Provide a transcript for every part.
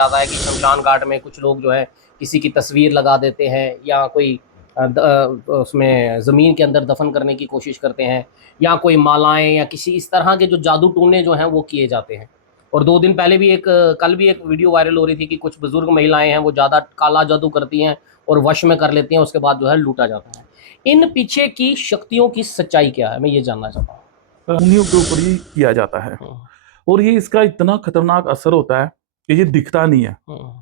जाता है कि शमशान घाट में कुछ लोग जो है किसी की तस्वीर लगा देते हैं या कोई उसमें ज़मीन के अंदर दफन करने की कोशिश करते हैं या कोई मालाएं या किसी इस तरह के जो जादू टूने जो हैं वो किए जाते हैं। और 2 दिन पहले भी कल भी एक वीडियो वायरल हो रही थी कि कुछ बुजुर्ग महिलाएं हैं वो ज़्यादा काला जादू करती हैं और वश में कर लेती हैं, उसके बाद जो है लूटा जाता है। इन पीछे की शक्तियों की सच्चाई क्या है, मैं ये जानना चाहता हूँ। उन्हीं के ऊपर ही किया जाता है। हम्म, और ये इसका इतना खतरनाक असर होता है कि ये दिखता नहीं है। हम्म,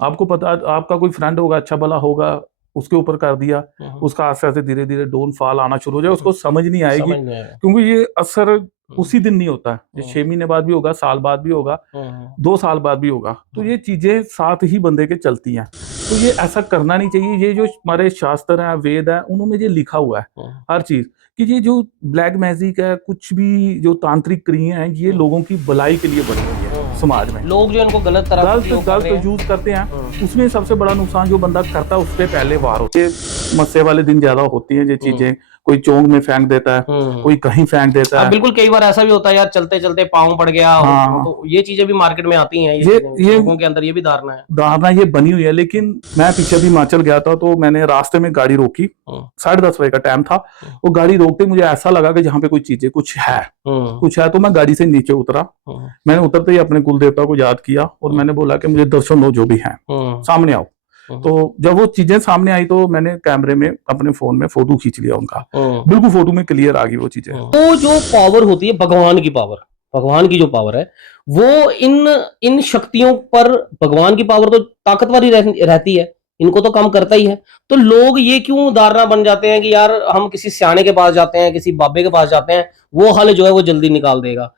आपको पता, आपका कोई फ्रेंड होगा, अच्छा भला होगा, उसके ऊपर कर दिया, हम्म, उसका आस्ते आस्ते धीरे धीरे डाउन फॉल आना शुरू हो जाए, उसको समझ नहीं आएगी, समझ नहीं आया। क्योंकि ये असर हम्म, उसी दिन नहीं होता है। ये हम्म, 6 महीने बाद भी होगा, साल बाद भी होगा, हम्म, 2 साल बाद भी होगा। तो ये चीजें साथ ही बंदे के चलती हैं। तो ये ऐसा करना नहीं चाहिए। ये जो हमारे शास्त्र हैं, वेद है, उन्होंने ये लिखा हुआ है हम्म, हर चीज, कि ये जो ब्लैक मैजिक है, कुछ भी जो तांत्रिक क्रियाएं हैं, ये लोगों की भलाई के लिए बनी हुई है समाज में। लोग जो इनको गलत तरह से गलत उपयोग कर गलत रहे हैं। यूज करते हैं। हम्म, उसमें सबसे बड़ा नुकसान जो बंदा करता है, उस पर पहले वार होती है। मस्से वाले दिन ज्यादा होती हैं ये हम्म, चीजें। कोई चौंक में फेंक देता है, हम्म। कोई कहीं फेंक देता अब है। बिल्कुल कई बार ऐसा भी होता है यार, चलते चलते पाँव पड़ गया हो, हाँ, तो ये चीजें भी मार्केट में आती हैं, ये ये चीजें ये लोगों के अंदर ये भी धारणा है। धारणा ये बनी हुई है। लेकिन मैं पीछे भी हिमाचल गया था, तो मैंने रास्ते में गाड़ी रोकी। हम्म, 10:30 बजे का टाइम था। हम्म, वो गाड़ी रोकते मुझे ऐसा लगा कि जहाँ पे कोई चीजें हम्म, कुछ है। तो मैं गाड़ी से नीचे उतरा। हम्म, मैंने उतरते ही अपने कुल देवता को याद किया और हम्म, मैंने बोला कि मुझे दर्शन दो, जो भी है हम्म, सामने आओ। हम्म, तो जब वो चीजें सामने आई, तो मैंने कैमरे में अपने फोन में फोटो खींच लिया उनका। हम्म, बिल्कुल फोटो में क्लियर आ गई वो चीजें। वो जो पावर होती है भगवान की पावर, भगवान की जो पावर है वो इन इन शक्तियों पर, भगवान की पावर तो ताकतवर ही रहती है, इनको तो कम करता ही है। तो लोग ये क्यों धारणा बन जाते हैं कि यार हम किसी सियाने के पास जाते हैं, किसी बाबे के पास जाते हैं, वो हल जो है वो जल्दी निकाल देगा।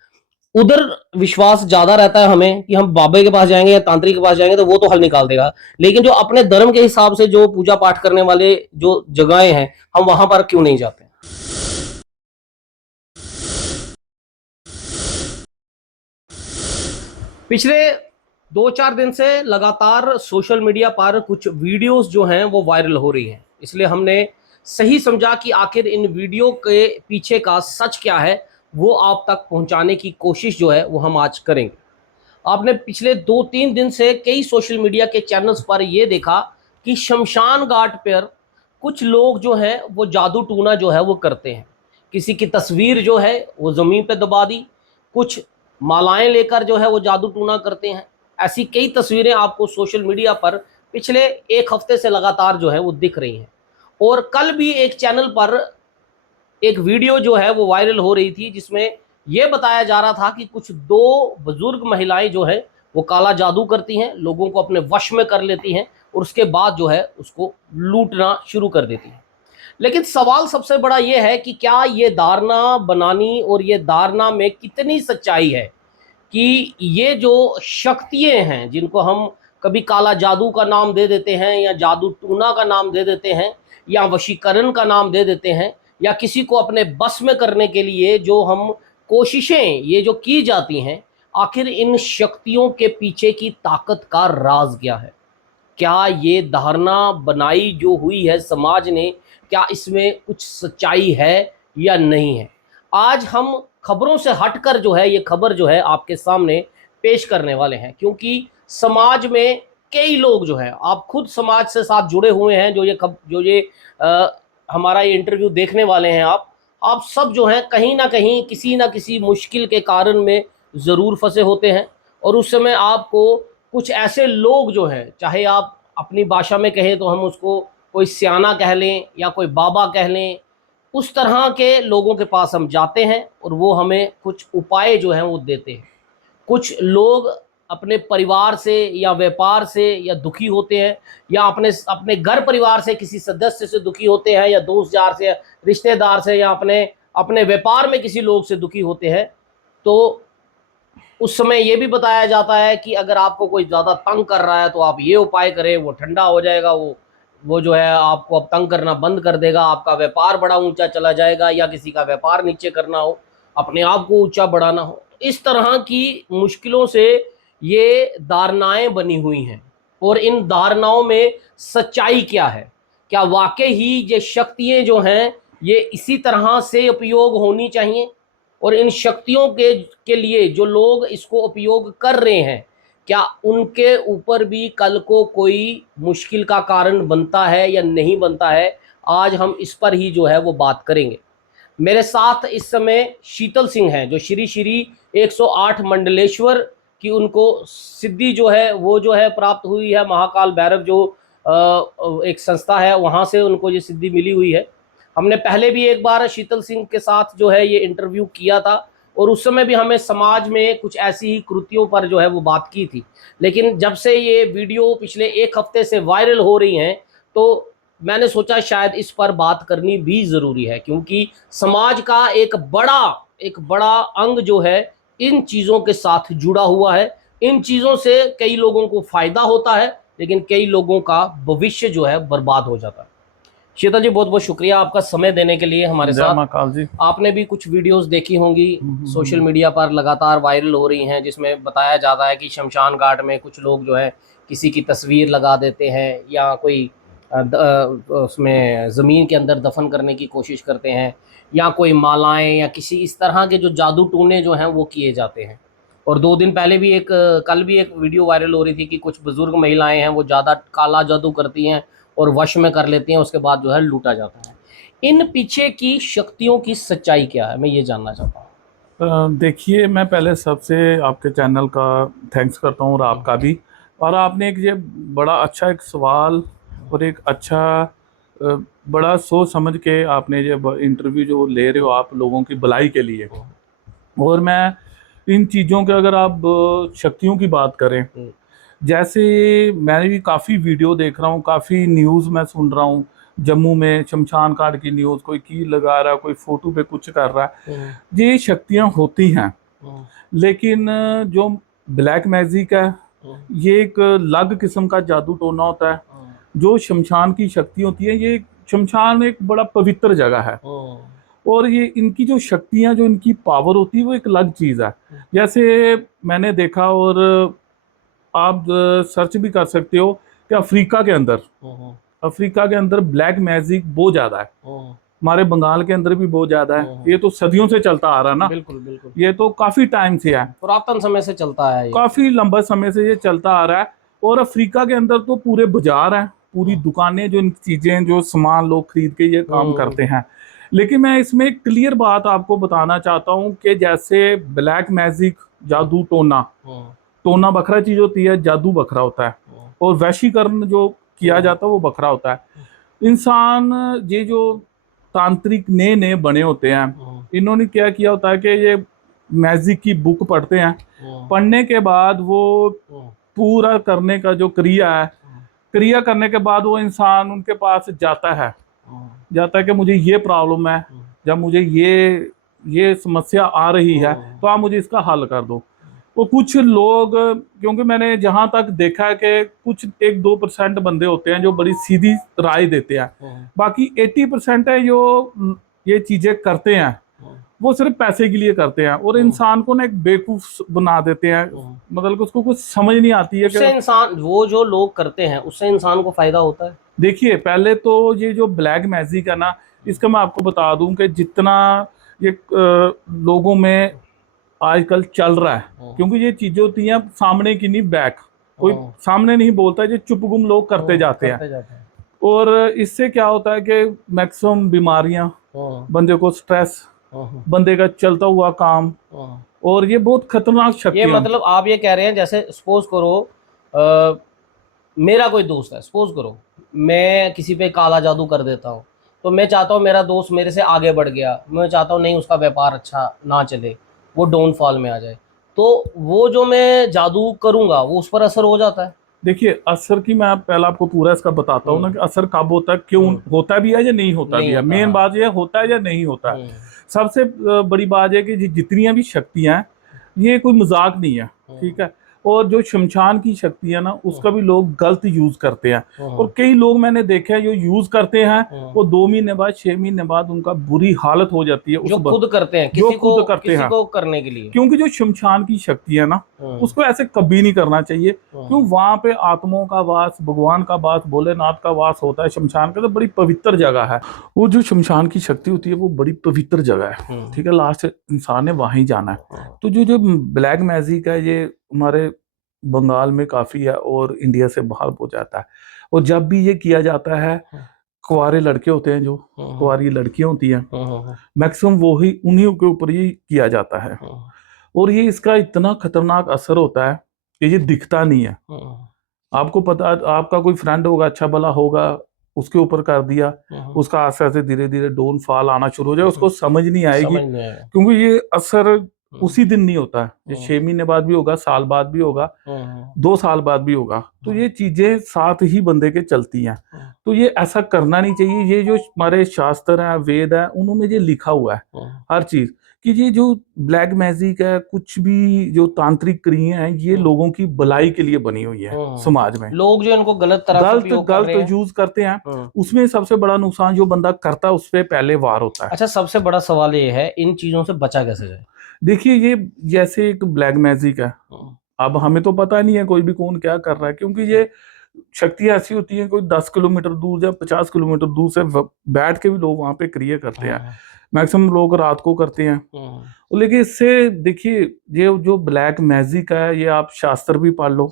उधर विश्वास ज्यादा रहता है हमें कि हम बाबे के पास जाएंगे या तांत्रिक के पास जाएंगे तो वो तो हल निकाल देगा। लेकिन जो अपने धर्म के हिसाब से जो पूजा पाठ करने वाले जो जगहें हैं, हम वहां पर क्यों नहीं जाते? पिछले 2-4 दिन से लगातार सोशल मीडिया पर कुछ वीडियोस जो हैं वो वायरल हो रही हैं, इसलिए हमने सही समझा कि आखिर इन वीडियो के पीछे का सच क्या है, वो आप तक पहुंचाने की कोशिश जो है वो हम आज करेंगे। आपने पिछले 2-3 दिन से कई सोशल मीडिया के चैनल्स पर यह देखा कि शमशान घाट पर कुछ लोग जो हैं वो जादू टूना जो है वो करते हैं। किसी की तस्वीर जो है वो ज़मीन पे दबा दी, कुछ मालाएं लेकर जो है वो जादू टूना करते हैं। ऐसी कई तस्वीरें आपको सोशल मीडिया पर पिछले एक हफ्ते से लगातार जो है वो दिख रही हैं। और कल भी एक चैनल पर एक वीडियो जो है वो वायरल हो रही थी, जिसमें यह बताया जा रहा था कि कुछ 2 बुजुर्ग महिलाएं जो है वो काला जादू करती हैं, लोगों को अपने वश में कर लेती हैं और उसके बाद जो है उसको लूटना शुरू कर देती हैं। लेकिन सवाल सबसे बड़ा ये है कि क्या ये धारणा बनानी और ये धारणा में कितनी सच्चाई है कि ये जो शक्तियाँ हैं, जिनको हम कभी काला जादू का नाम दे देते हैं या जादू टूना का नाम दे देते हैं या वशीकरण का नाम दे देते हैं, या किसी को अपने बस में करने के लिए जो हम कोशिशें ये जो की जाती हैं, आखिर इन शक्तियों के पीछे की ताकत का राज क्या है? क्या ये धारणा बनाई जो हुई है समाज ने, क्या इसमें कुछ सच्चाई है या नहीं है? आज हम खबरों से हटकर जो है ये खबर जो है आपके सामने पेश करने वाले हैं, क्योंकि समाज में कई लोग जो हैं, आप खुद समाज से साथ जुड़े हुए हैं, जो ये अ, हमारा ये इंटरव्यू देखने वाले हैं, आप सब जो हैं कहीं ना कहीं किसी ना किसी मुश्किल के कारण में ज़रूर फंसे होते हैं। और उस समय आपको कुछ ऐसे लोग जो हैं, चाहे आप अपनी भाषा में कहें तो हम उसको कोई सियाना कह लें या कोई बाबा कह लें, उस तरह के लोगों के पास हम जाते हैं और वो हमें कुछ उपाय जो हैं वो देते हैं। कुछ लोग अपने परिवार से या व्यापार से या दुखी होते हैं, या अपने अपने घर परिवार से किसी सदस्य से दुखी होते हैं, या दोस्त यार से, रिश्तेदार से, या अपने अपने व्यापार में किसी लोग से दुखी होते हैं। तो उस समय ये भी बताया जाता है कि अगर आपको कोई ज़्यादा तंग कर रहा है तो आप ये उपाय करें, वो ठंडा हो जाएगा, वो जो है आपको अब तंग करना बंद कर देगा, आपका व्यापार बड़ा ऊंचा चला जाएगा, या किसी का व्यापार नीचे करना हो, अपने आप को ऊंचा बढ़ाना हो। तो इस तरह की मुश्किलों से ये धारणाएं बनी हुई हैं। और इन धारणाओं में सच्चाई क्या है? क्या वाकई ही ये शक्तियाँ जो हैं ये इसी तरह से उपयोग होनी चाहिए? और इन शक्तियों के लिए जो लोग इसको उपयोग कर रहे हैं, क्या उनके ऊपर भी कल को कोई मुश्किल का कारण बनता है या नहीं बनता है, आज हम इस पर ही जो है वो बात करेंगे। मेरे साथ इस समय शीतल सिंह हैं, जो श्री श्री 108 मंडलेश्वर की उनको सिद्धि जो है वो जो है प्राप्त हुई है। महाकाल भैरव जो एक संस्था है, वहाँ से उनको ये सिद्धि मिली हुई है। हमने पहले भी एक बार शीतल सिंह के साथ जो है ये इंटरव्यू किया था, और उस समय भी हमें समाज में कुछ ऐसी ही कृतियों पर जो है वो बात की थी। लेकिन जब से ये वीडियो पिछले एक हफ्ते से वायरल हो रही हैं, तो मैंने सोचा शायद इस पर बात करनी भी ज़रूरी है, क्योंकि समाज का एक बड़ा अंग जो है इन चीज़ों के साथ जुड़ा हुआ है। इन चीज़ों से कई लोगों को फ़ायदा होता है, लेकिन कई लोगों का भविष्य जो है बर्बाद हो जाता है। शीतल जी, बहुत बहुत शुक्रिया आपका समय देने के लिए हमारे जय साथ। महाकाल जी। आपने भी कुछ वीडियोस देखी होंगी, सोशल मीडिया पर लगातार वायरल हो रही हैं, जिसमें बताया जाता है कि शमशान घाट में कुछ लोग जो है किसी की तस्वीर लगा देते हैं, या कोई उसमें ज़मीन के अंदर दफन करने की कोशिश करते हैं, या कोई मालाएं या किसी इस तरह के जो जादू टूने जो हैं वो किए जाते हैं। और 2 दिन पहले भी कल भी एक वीडियो वायरल हो रही थी कि कुछ बुजुर्ग महिलाएं हैं, वो ज़्यादा काला जादू करती हैं और वश में कर लेती हैं, उसके बाद जो है लूटा जाता है। इन पीछे की शक्तियों की सच्चाई क्या है, मैं ये जानना चाहता हूँ। देखिए, मैं पहले सबसे आपके चैनल का थैंक्स करता हूँ और आपका भी। और आपने एक ये बड़ा अच्छा एक सवाल और एक अच्छा बड़ा सोच समझ के आपने ये इंटरव्यू जो ले रहे हो आप लोगों की भलाई के लिए। और मैं इन चीज़ों के अगर आप शक्तियों की बात करें, जैसे मैंने भी काफ़ी वीडियो देख रहा हूँ, काफ़ी न्यूज़ मैं सुन रहा हूँ। जम्मू में शमशान घाट की न्यूज़, कोई कील लगा रहा है, कोई फोटो पे कुछ कर रहा है। ये शक्तियाँ होती हैं, लेकिन जो ब्लैक मैजिक है ये एक अलग किस्म का जादू टोना होता है। जो शमशान की शक्ति होती है, ये शमशान एक बड़ा पवित्र जगह है, और ये इनकी जो शक्तियाँ, जो इनकी पावर होती है, वो एक अलग चीज़ है। जैसे मैंने देखा, और आप सर्च भी कर सकते हो कि अफ्रीका के अंदर ब्लैक मैजिक बहुत ज़्यादा है। हमारे बंगाल के अंदर भी बहुत ज़्यादा है। ये तो सदियों से चलता आ रहा है ना। बिल्कुल बिल्कुल, ये तो काफ़ी टाइम से है, पुरातन समय से चलता है ये। काफ़ी लंबा समय से ये चलता आ रहा है। और अफ्रीका के अंदर तो पूरे बाजार हैं, पूरी दुकानें, जो इन चीज़ें, जो सामान लोग खरीद के ये काम करते हैं। लेकिन मैं इसमें एक क्लियर बात आपको बताना चाहता हूँ कि जैसे ब्लैक मैजिक, जादू टोना, टोना बखरा चीज़ होती है, जादू बखरा होता है, और वैशीकरण जो किया जाता है वो बखरा होता है। इंसान ये जो तांत्रिक नए नए बने होते हैं, इन्होंने क्या किया होता है कि ये मैजिक की बुक पढ़ते हैं। पढ़ने के बाद वो पूरा करने का जो क्रिया है, क्रिया करने के बाद वो इंसान उनके पास जाता है कि मुझे ये प्रॉब्लम है, जब मुझे ये समस्या आ रही है, तो आप मुझे इसका हल कर दो। वो कुछ लोग, क्योंकि मैंने जहाँ तक देखा है कि कुछ 1-2% बंदे होते हैं जो बड़ी सीधी राय देते हैं, बाकी 80% है जो ये चीज़ें करते हैं, वो सिर्फ पैसे के लिए करते हैं, और इंसान को ना एक बेवकूफ बना देते हैं। मतलब कि उसको कुछ समझ नहीं आती है उससे कि इंसान, वो जो लोग करते हैं उससे इंसान को फायदा होता है। देखिए, पहले तो ये जो ब्लैक मैजिक है ना, इसका मैं आपको बता दूं कि जितना ये लोगों में आजकल चल रहा है, क्योंकि ये चीजें होती हैं सामने की नहीं, बैक, कोई सामने नहीं बोलता, ये चुप गुम लोग करते जाते हैं। और इससे क्या होता है कि मैक्सिमम बीमारियां, बंदे को स्ट्रेस, बंदे का चलता हुआ काम, और ये बहुत खतरनाक शक्ति ये है। मतलब आप ये कह रहे हैं, जैसे सपोज करो मेरा कोई दोस्त है, सपोज करो मैं किसी पे काला जादू कर देता हूँ, तो मैं चाहता हूँ मेरा दोस्त मेरे से आगे बढ़ गया, मैं चाहता हूँ नहीं उसका व्यापार अच्छा ना चले, वो डाउनफॉल में आ जाए, तो वो जो मैं जादू करूँगा वो उस पर असर हो जाता है। देखिए, असर की मैं पहले आपको पूरा इसका बताता हूँ ना कि असर कब होता है, क्यों होता भी है या नहीं होता भी है। मेन बात ये होता है या नहीं होता है। सबसे बड़ी बात है कि जितनी भी शक्तियां हैं, ये कोई मजाक नहीं है, ठीक है। और जो शमशान की शक्ति है ना, उसका भी लोग गलत यूज करते हैं, और कई लोग मैंने देखे हैं जो यूज करते हैं, वो 2 महीने बाद, 6 महीने बाद उनका बुरी हालत हो जाती है। जो खुद करते हैं, जो खुद करते हैं, को करने के लिए, क्योंकि जो शमशान की शक्ति है ना, उसको ऐसे कभी नहीं करना चाहिए, क्यों वहां पे आत्माओं का वास, भगवान का वास, भोलेनाथ का वास होता है। शमशान का तो बड़ी पवित्र जगह है। वो जो शमशान की शक्ति होती है वो बड़ी पवित्र जगह है, ठीक है। लास्ट इंसान ने वहीं जाना है। तो जो जो ब्लैक मैजिक है, ये हमारे बंगाल में काफी है और इंडिया से बाहर हो जाता है। और जब भी ये किया जाता है, कुंवारे लड़के होते हैं, जो कुंवारी लड़कियां होती हैं, मैक्सिमम वो ही उन्हीं के ऊपर ही किया जाता है। और ये इसका इतना खतरनाक असर होता है कि ये दिखता नहीं है। आपको पता, आपका कोई फ्रेंड होगा, अच्छा भला होगा, उसके ऊपर कर दिया, उसका ऐसे ऐसे धीरे धीरे डाउन फॉल आना शुरू हो जाए, उसको समझ नहीं आएगी, क्योंकि ये असर उसी दिन नहीं होता है। ये 6 महीने बाद भी होगा, साल बाद भी होगा, 2 साल बाद भी होगा। तो ये चीजें साथ ही बंदे के चलती हैं। तो ये ऐसा करना नहीं चाहिए। ये जो हमारे शास्त्र हैं, वेद है, उन्होंने ये लिखा हुआ है हर चीज, कि ये जो ब्लैक मैजिक है, कुछ भी जो तांत्रिक क्रियाएं हैं, ये लोगों की भलाई के लिए बनी हुई है। समाज में लोग जो इनको गलत तरह से उपयोग कर रहे हैं, यूज करते हैं, उसमें सबसे बड़ा नुकसान जो बंदा करता है उस पर पहले वार होता है। अच्छा, सबसे बड़ा सवाल ये है, इन चीजों से बचा कैसे जाए? देखिए, ये जैसे एक ब्लैक मैजिक है, अब हमें तो पता नहीं है कोई भी कौन क्या कर रहा है, क्योंकि ये शक्तियां ऐसी होती हैं, कोई 10 किलोमीटर दूर या 50 किलोमीटर दूर से बैठ के भी लोग वहां पे क्रिया करते हैं। मैक्सिमम लोग रात को करते हैं। लेकिन इससे देखिए, ये जो ब्लैक मैजिक है, ये आप शास्त्र भी पढ़ लो,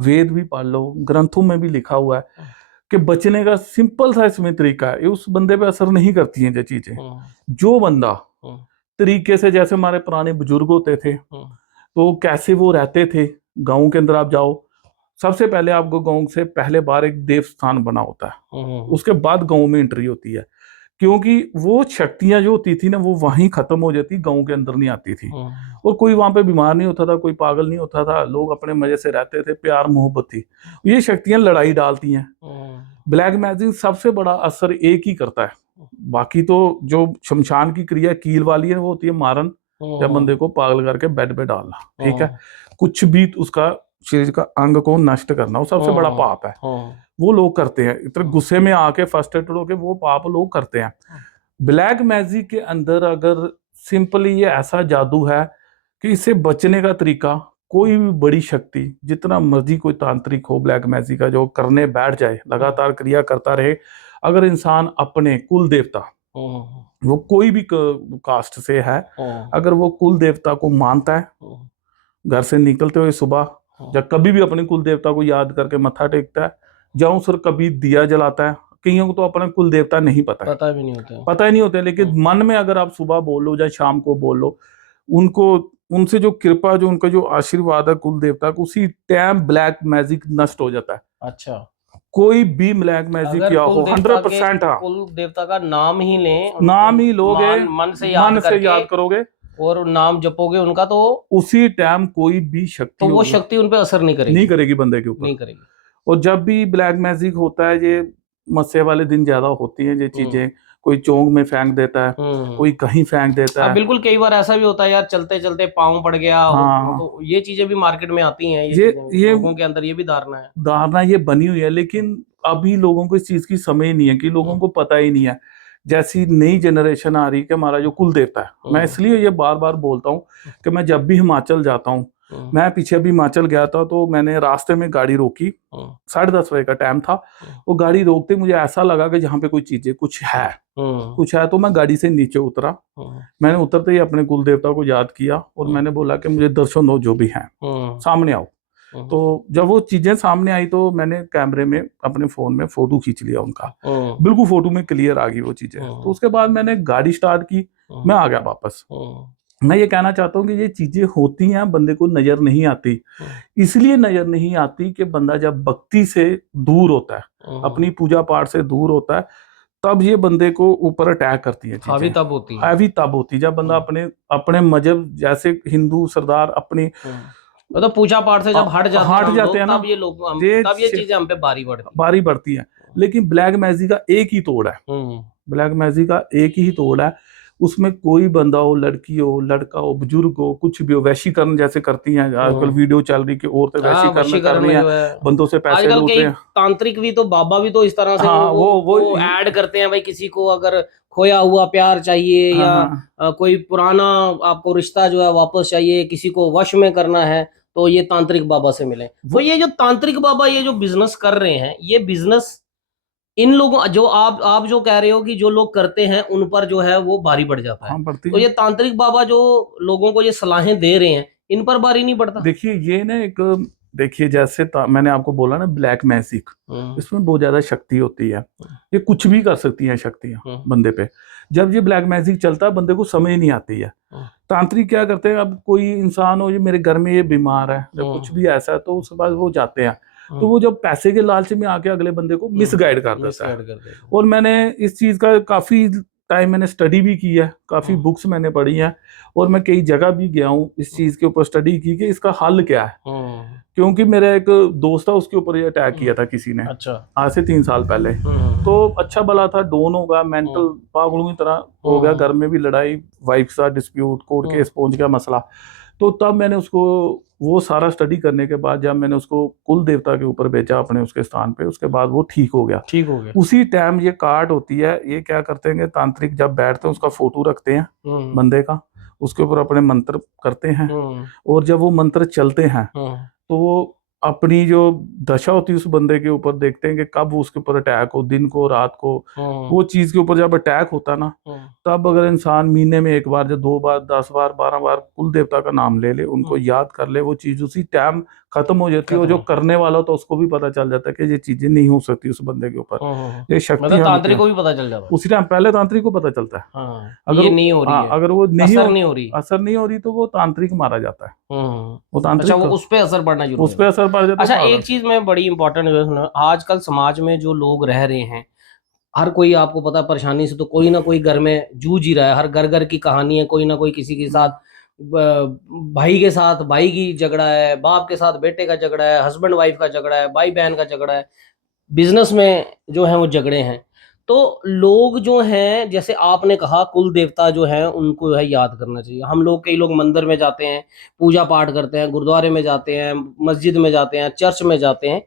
वेद भी पढ़ लो, ग्रंथों में भी लिखा हुआ है कि बचने का सिंपल सा इसमें तरीका है। ये उस बंदे पे असर नहीं करती हैं ये चीजें। जो बंदा तरीके से, जैसे हमारे पुराने बुजुर्ग होते थे, तो कैसे वो रहते थे, गाँव के अंदर आप जाओ, सबसे पहले आपको गाँव से पहले बार एक देव स्थान बना होता है, उसके बाद गाँव में एंट्री होती है, क्योंकि वो शक्तियां जो होती थी ना, वो वहीं खत्म हो जाती, गाँव के अंदर नहीं आती थी। और कोई वहां पे बीमार नहीं होता था, कोई पागल नहीं होता था, लोग अपने मजे से रहते थे, प्यार मोहब्बत थी। ये शक्तियां लड़ाई डालती हैं। ब्लैक मैजिक सबसे बड़ा असर एक ही करता है। बाकी तो जो शमशान की क्रिया कील वाली है, वो होती है मारन, या बंदे को पागल करके बेड पे डालना, ठीक है, कुछ भी उसका शरीर का अंग को नष्ट करना, वो सबसे बड़ा पाप है। वो लोग करते हैं, इतने गुस्से में आके फ्रस्ट्रेटेड होके वो पाप लोग करते हैं। ब्लैक मैजिक के अंदर अगर सिंपली ये ऐसा जादू है कि इससे बचने का तरीका, कोई भी बड़ी शक्ति, जितना मर्जी कोई तांत्रिक हो, ब्लैक मैजिक का जो करने बैठ जाए, लगातार क्रिया करता रहे, अगर इंसान अपने कुल देवता, वो कोई भी कास्ट से है, अगर वो कुल देवता को मानता है, घर से निकलते हुए सुबह जब कभी भी अपने कुल देवता को याद करके मत्था टेकता है, जाऊं सर कभी दिया जलाता है, कईयों को तो अपना कुल देवता नहीं पता है, पता भी नहीं होता, पता ही नहीं होता, लेकिन मन में अगर आप सुबह बोल लो या शाम को बोल लो, उनको, उनसे जो कृपा, जो उनका जो आशीर्वाद है कुल देवता को, उसी टाइम ब्लैक मैजिक नष्ट हो जाता है। अच्छा, कोई भी ब्लैक मैजिक किया हो, 100%। हाँ, कुल देवता का नाम ही लें, नाम ही लोगे, मन से याद करोगे और नाम जपोगे उनका, तो उसी टाइम कोई भी शक्ति, तो वो शक्ति उन पे असर नहीं करेगी बंदे के ऊपर, नहीं करेगी। और जब भी ब्लैक मैजिक होता है, ये मस्से वाले दिन ज्यादा होती हैं ये चीजें। कोई चोंग में फेंक देता है, कोई कहीं फेंक देता है। बिल्कुल, कई बार ऐसा भी होता है यार, चलते चलते पाँव पड़ गया। हाँ, तो ये चीजें भी मार्केट में आती हैं, ये लोगों के अंदर ये भी धारणा ये बनी हुई है, लेकिन अभी लोगों को इस चीज की समझ नहीं है, कि लोगों को पता ही नहीं है। जैसी नई जनरेशन आ रही है कि हमारा जो कुल देवता है, मैं इसलिए ये बार बार बोलता हूँ कि मैं जब भी हिमाचल जाता हूँ, मैं पीछे अभी हिमाचल गया था, तो मैंने रास्ते में गाड़ी रोकी, 10:30 बजे का टाइम था, वो गाड़ी रोकते मुझे ऐसा लगा कि जहाँ पे कोई चीजें कुछ है, तो मैं गाड़ी से नीचे उतरा। मैंने उतरते ही अपने कुल देवता को याद किया और मैंने बोला कि मुझे दर्शन दो, जो भी है सामने आओ। तो जब वो चीजें सामने आई, तो मैंने कैमरे में, अपने फोन में फोटो खींच लिया उनका, बिल्कुल फोटो में क्लियर आ गई वो चीजें। तो उसके बाद मैंने गाड़ी स्टार्ट की, मैं आ गया वापस। मैं ये कहना चाहता हूँ कि ये चीजें होती हैं, बंदे को नजर नहीं आती, इसलिए नजर नहीं आती कि बंदा जब भक्ति से दूर होता है, अपनी पूजा पाठ से दूर होता है, तब ये बंदे को ऊपर अटैक करती है। हावी तब होती है जब बंदा अपने मजहब, जैसे हिंदू सरदार अपनी मतलब पूजा पाठ से जब हट जाते हैं ना, तब ये चीजें हम पे भारी बढ़ती है। लेकिन ब्लैक मैजिक का एक ही तोड़ है, ब्लैक मैजिक का एक ही तोड़ है, उसमें कोई बंदा हो, लड़की हो, लड़का हो, बुजुर्ग हो, कुछ भी हो, वैशीकरण जैसे करती हैं आजकल, वीडियो चल रही कि औरतें वैशीकरण कर रही हैं, बंदों से पैसे लूट रहे हैं। तांत्रिक भी तो, बाबा भी तो इस तरह से वो ऐड करते हैं, भाई किसी को अगर खोया हुआ प्यार चाहिए, या कोई पुराना आपको रिश्ता जो है वापस चाहिए, किसी को वश में करना है, तो ये तांत्रिक बाबा से मिले। तो ये जो तांत्रिक बाबा ये जो बिजनेस कर रहे हैं, ये बिजनेस इन लोगों, जो आप जो कह रहे हो कि जो लोग करते हैं उन पर जो है वो भारी पड़ जाता है, तो ये तांत्रिक बाबा जो लोगों को ये सलाहें दे रहे हैं, इन पर भारी नहीं पड़ता? देखिए, ये ना एक देखिए जैसे मैंने आपको बोला ना ब्लैक मैजिक, इसमें बहुत ज्यादा शक्ति होती है, ये कुछ भी कर सकती है शक्तियां बंदे पे। जब ये ब्लैक मैजिक चलता है बंदे को समझ नहीं आती है। तांत्रिक क्या करते हैं, अब कोई इंसान हो, ये मेरे घर में ये बीमार है या कुछ भी ऐसा है, तो उसके बाद वो जाते हैं, तो वो जब पैसे के लालच में आके अगले बंदे को मिसगाइड कर देता है। और मैंने इस चीज का काफी टाइम मैंने स्टडी भी की है, काफी बुक्स मैंने पढ़ी हैं, और मैं कई जगह भी गया हूँ इस चीज के ऊपर स्टडी की कि इसका हल क्या है। क्योंकि मेरा एक दोस्त था, उसके ऊपर ये अटैक किया था किसी ने, अच्छा, आज से 3 साल पहले। तो अच्छा भला था, डोन होगा, मेंटल पागलों की तरह हो गया, घर में भी लड़ाई, वाइफ के साथ डिस्प्यूट, कोर्ट केस पहुंच गया मसला। तो तब मैंने उसको वो सारा स्टडी करने के बाद जब मैंने उसको कुल देवता के ऊपर भेजा अपने उसके स्थान पे, उसके बाद वो ठीक हो गया। उसी टाइम ये कार्ड होती है, ये क्या करते हैं तांत्रिक जब बैठते हैं उसका फोटो रखते हैं बंदे का, उसके ऊपर अपने मंत्र करते हैं, और जब वो मंत्र चलते हैं तो वो अपनी जो दशा होती है उस बंदे के ऊपर देखते हैं कि कब उसके ऊपर अटैक हो, दिन को रात को, वो चीज के ऊपर जब अटैक होता ना, तब अगर इंसान महीने में 1 बार या 2 बार 10 बार 12 बार कुल देवता का नाम ले ले, उनको याद कर ले, वो चीज उसी टाइम खत्म हो जाती है। और जो करने वाला होता है उसको भी पता चल जाता है कि ये चीजें नहीं हो सकती उस बंदे के ऊपर, ये शक्ति मतलब तांत्रिक को भी पता चल जाता है उसी टाइम, पहले तांत्रिक को पता चलता है। अगर ये नहीं हो रही है, अगर वो असर नहीं हो रही, असर नहीं हो रही तो वो तांत्रिक मारा जाता है। वो तांत्रिक, अच्छा, वो उस पे असर पड़ना शुरू, उस पे असर पड़ जाता है। अच्छा, एक चीज में बड़ी इंपॉर्टेंट, आजकल समाज में जो लोग रह रहे हैं, हर कोई आपको पता है परेशानी से तो कोई ना कोई घर में जूझ ही रहा है, हर घर घर की कहानी है, कोई ना कोई किसी के साथ, भाई के साथ भाई की झगड़ा है, बाप के साथ बेटे का झगड़ा है, हस्बैंड वाइफ का झगड़ा है, भाई बहन का झगड़ा है, बिजनेस में जो है वो झगड़े हैं। तो लोग जो हैं, जैसे आपने कहा कुल देवता जो है उनको जो है याद करना चाहिए। हम लोग, कई लोग मंदिर में जाते हैं, पूजा पाठ करते हैं, गुरुद्वारे में जाते हैं, मस्जिद में जाते हैं, चर्च में जाते हैं,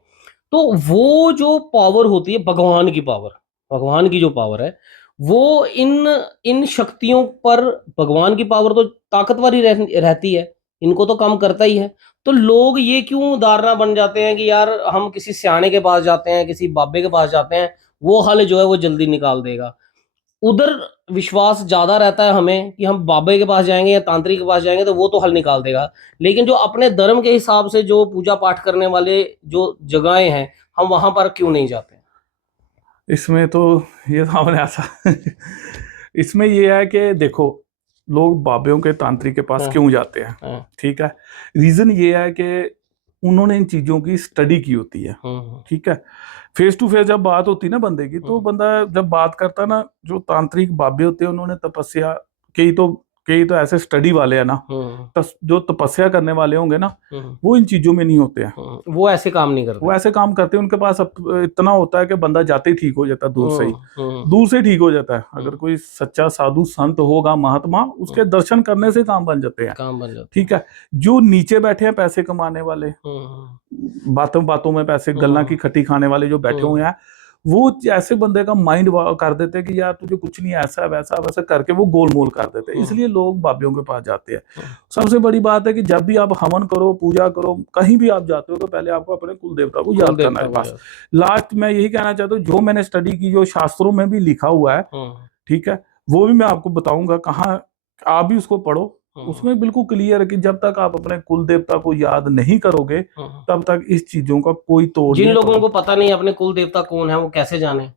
तो वो जो पावर होती है भगवान की पावर, भगवान की जो पावर है वो इन इन शक्तियों पर, भगवान की पावर तो ताकतवर ही रहती है, इनको तो कम करता ही है। तो लोग ये क्यों धारणा बन जाते हैं कि यार हम किसी सियाने के पास जाते हैं, किसी बाबे के पास जाते हैं, वो हल जो है वो जल्दी निकाल देगा। उधर विश्वास ज्यादा रहता है हमें कि हम बाबे के पास जाएंगे या तांत्रिक के पास जाएंगे तो वो तो हल निकाल देगा, लेकिन जो अपने धर्म के हिसाब से जो पूजा पाठ करने वाले जो जगहें हैं, हम वहां पर क्यों नहीं जाते? इसमें तो ये तो आपने ऐसा इसमें ये है कि देखो, लोग बाबेों के तांत्रिक के पास क्यों जाते हैं, ठीक है, रीजन ये है कि उन्होंने इन चीजों की स्टडी की होती है, ठीक है। फेस टू फेस जब बात होती है ना बंदे की, तो बंदा जब बात करता है ना, जो तांत्रिक बाबे होते हैं उन्होंने तपस्या, कई तो ऐसे स्टडी वाले हैं ना, जो तपस्या करने वाले होंगे ना, वो इन चीजों में नहीं होते हैं, वो ऐसे काम नहीं करते, वो ऐसे काम करते हैं, उनके पास इतना होता है कि बंदा जाते ही ठीक हो जाता है, दूर से ठीक हो जाता है। अगर कोई सच्चा साधु संत होगा, महात्मा, उसके दर्शन करने से काम बन जाते हैं, ठीक है। जो नीचे बैठे हैं पैसे कमाने वाले, बातों बातों में पैसे, गल्ला की खट्टी खाने वाले जो बैठे हुए हैं, वो ऐसे बंदे का माइंड कर देते हैं कि यार तुझे कुछ नहीं, ऐसा वैसा वैसा करके वो गोलमोल कर देते हैं, इसलिए लोग बाबियों के पास जाते हैं। सबसे बड़ी बात है कि जब भी आप हवन करो, पूजा करो, कहीं भी आप जाते हो, तो पहले आपको अपने कुल देवता को याद करना है। बस लास्ट मैं यही कहना चाहता हूँ, जो मैंने स्टडी की, जो शास्त्रों में भी लिखा हुआ है, ठीक है, वो भी मैं आपको बताऊंगा, कहाँ आप भी उसको पढ़ो, उसमें बिल्कुल क्लियर है कि जब तक आप अपने कुल देवता को याद नहीं करोगे तब तक इस चीजों का कोई तोड़ नहीं। जिन लोगों को पता नहीं अपने कुल देवता कौन है, वो कैसे जाने?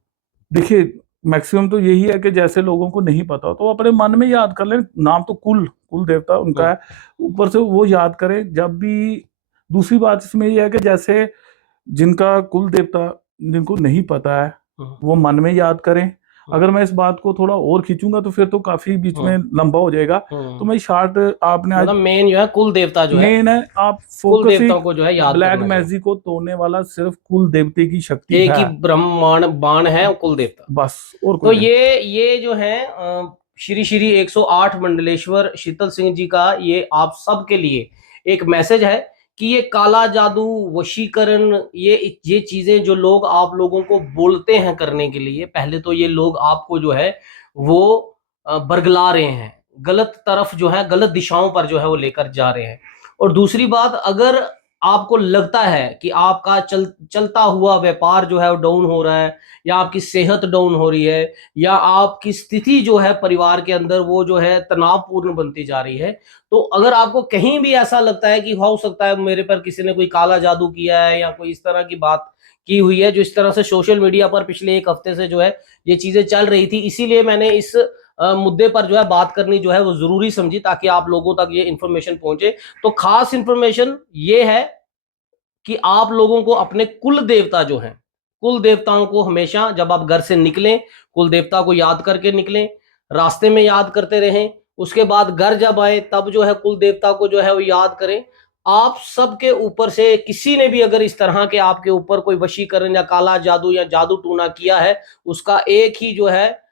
देखिए मैक्सिमम तो यही है कि जैसे लोगों को नहीं पता तो अपने मन में याद कर लें, नाम तो कुल देवता उनका है, ऊपर से वो याद करें जब भी। दूसरी बात इसमें यह है कि जैसे जिनका कुल देवता जिनको नहीं पता है वो मन में याद करें। अगर मैं इस बात को थोड़ा और खींचूंगा तो फिर तो काफी बीच में लंबा हो जाएगा, तो मैं शार्ट आपने आज मेन जो है कुल देवता जो मेन है, आप कुल देवताओं को जो है याद ब्लैक मैजिक को तोड़ने वाला सिर्फ कुल देवते की शक्ति एक ही ब्रह्मांड बाण है कुल देवता, बस। और तो ये जो है श्री श्री 108 मंडलेश्वर शीतल सिंह जी का ये आप सबके लिए एक मैसेज है कि ये काला जादू, वशीकरण, ये चीजें जो लोग आप लोगों को बोलते हैं करने के लिए, पहले तो ये लोग आपको जो है वो बरगला रहे हैं, गलत तरफ जो है, गलत दिशाओं पर जो है वो लेकर जा रहे हैं। और दूसरी बात, अगर आपको लगता है कि आपका चलता हुआ व्यापार जो है वो डाउन हो रहा है, या आपकी सेहत डाउन हो रही है, या आपकी स्थिति जो है परिवार के अंदर वो जो है तनावपूर्ण बनती जा रही है, तो अगर आपको कहीं भी ऐसा लगता है कि हो सकता है मेरे पर किसी ने कोई काला जादू किया है या कोई इस तरह की बात की हुई है, जो इस तरह से सोशल मीडिया पर पिछले 1 हफ्ते से जो है ये चीजें चल रही थी, इसीलिए मैंने इस मुद्दे पर जो है बात करनी जो है वो जरूरी समझी, ताकि आप लोगों तक ये इन्फॉर्मेशन पहुंचे। तो खास इन्फॉर्मेशन ये है कि आप लोगों को अपने कुल देवता जो हैं, कुल देवताओं को हमेशा जब आप घर से निकलें, कुल देवता को याद करके निकलें, रास्ते में याद करते रहें, उसके बाद घर जब आए तब जो है कुल देवता को जो है वो याद करें। आप सबके ऊपर से किसी ने भी अगर इस तरह के आपके ऊपर कोई वशीकरण या काला जादू या जादू टूना किया है, उसका एक ही जो है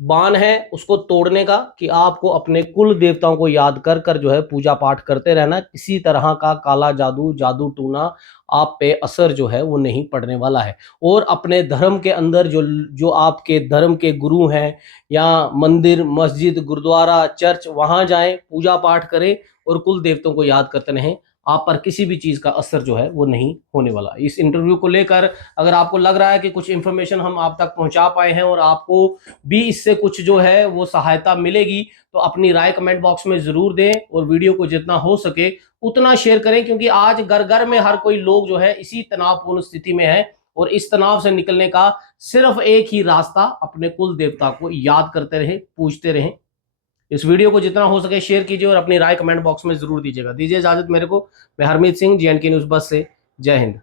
बाण है उसको तोड़ने का, कि आपको अपने कुल देवताओं को याद कर कर जो है पूजा पाठ करते रहना। किसी तरह का काला जादू जादू टूना आप पे असर जो है वो नहीं पड़ने वाला है। और अपने धर्म के अंदर जो जो आपके धर्म के गुरु हैं, या मंदिर मस्जिद गुरुद्वारा चर्च, वहां जाएं, पूजा पाठ करें और कुल देवताओं को याद करते रहें। आप पर किसी भी चीज का असर जो है वो नहीं होने वाला। इस इंटरव्यू को लेकर अगर आपको लग रहा है कि कुछ इंफॉर्मेशन हम आप तक पहुंचा पाए हैं और आपको भी इससे कुछ जो है वो सहायता मिलेगी, तो अपनी राय कमेंट बॉक्स में जरूर दें और वीडियो को जितना हो सके उतना शेयर करें, क्योंकि आज घर घर में हर कोई लोग जो है इसी तनावपूर्ण स्थिति में है, और इस तनाव से निकलने का सिर्फ एक ही रास्ता, अपने कुल देवता को याद करते रहे, पूछते रहें। इस वीडियो को जितना हो सके शेयर कीजिए और अपनी राय कमेंट बॉक्स में जरूर दीजिएगा। दीजिए इजाजत मेरे को। मैं हरमीत सिंह, JNK न्यूज बस से। जय हिंद।